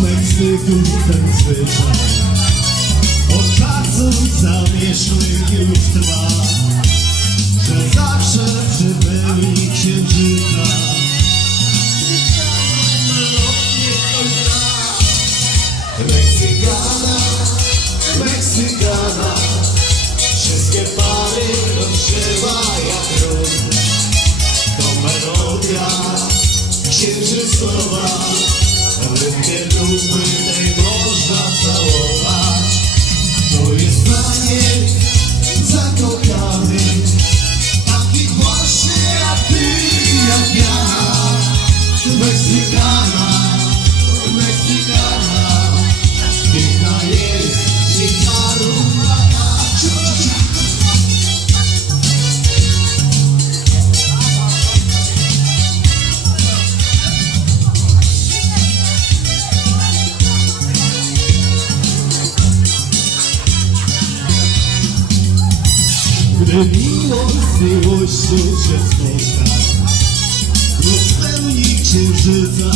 Мексику, танцювати, От часу замішли ківства. on you. Miłość, miłość, uczestnika Niech pełni księżyca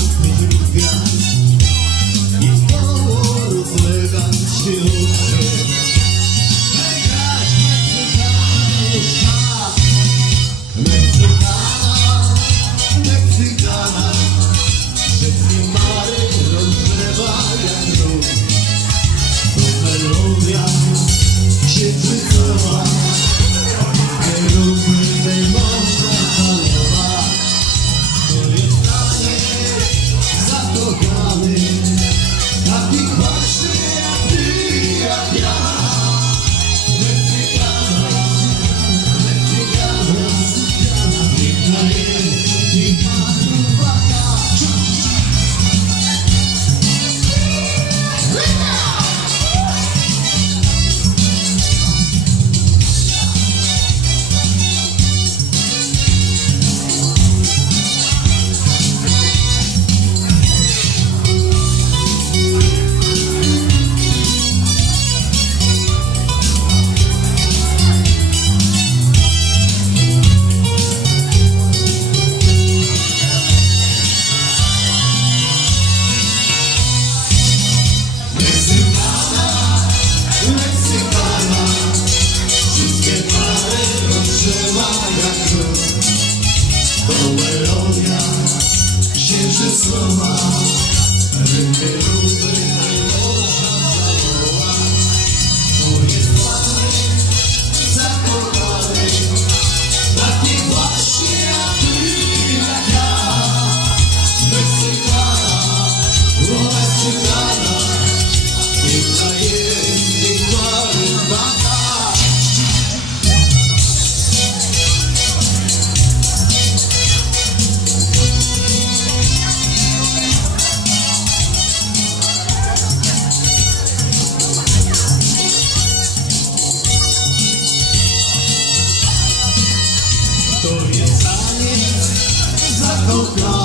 slower. Lord.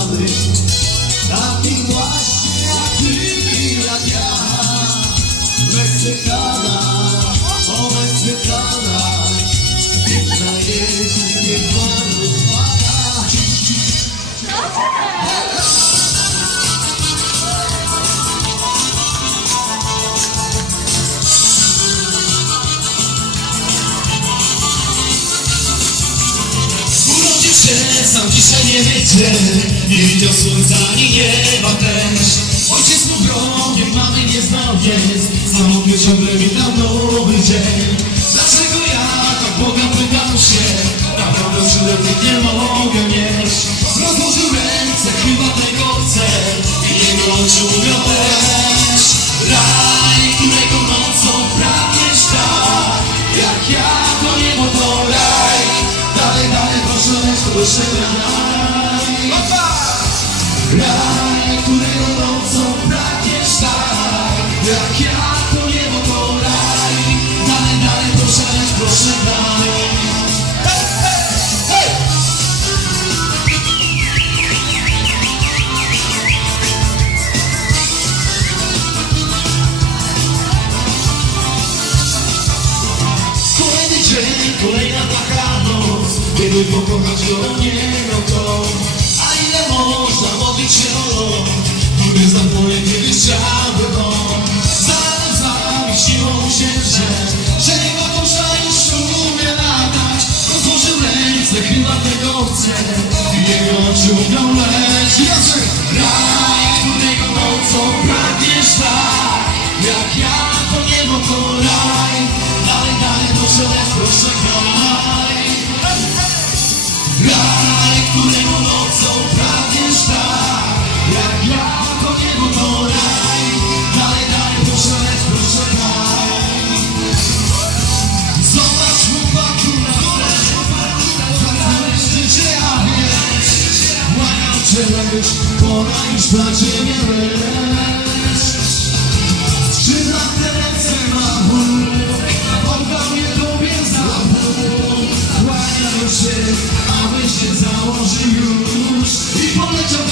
Dzisiaj nie wiedzie Nie widział słońca ani nieba też. Ojciec mu wrogiem, mamy nie znał jest Samotny ciągle witał nowy dzień. Dlaczego ja tak Boga pytam się? Naprawdę przylepnych nie mogę mieć. Rozłożył ręce, chyba tego chcę. I jego oczy sinais Raj, którego nocą pragniesz tak Jak ja, to niebo to raj Dalej, dalej, Kiedy pokochać go nie no to A ile można modlić się o lot Który zapłonie kiedy chciałby on Zaraz zamieściło mu się, że Że nie ma dusza już umie latać. Rozłożył ręce, chyba tego chce I jego oczy mówią leć. Jacek! Raj, którego nocą pragniesz tak Jak ja, to niebo to raj. Dalej, dalej, proszę, proszę, kraj Raj, którego nocą pragniesz Jak ja, to niebo to raj. Dalej, dalej, proszę, lecz proszę, kraj Zobacz chłopaku na Zaznałeś życie, a wiesz Błagam cię, lecz pora już na lecz Skrzydła te się, założył już I poleciał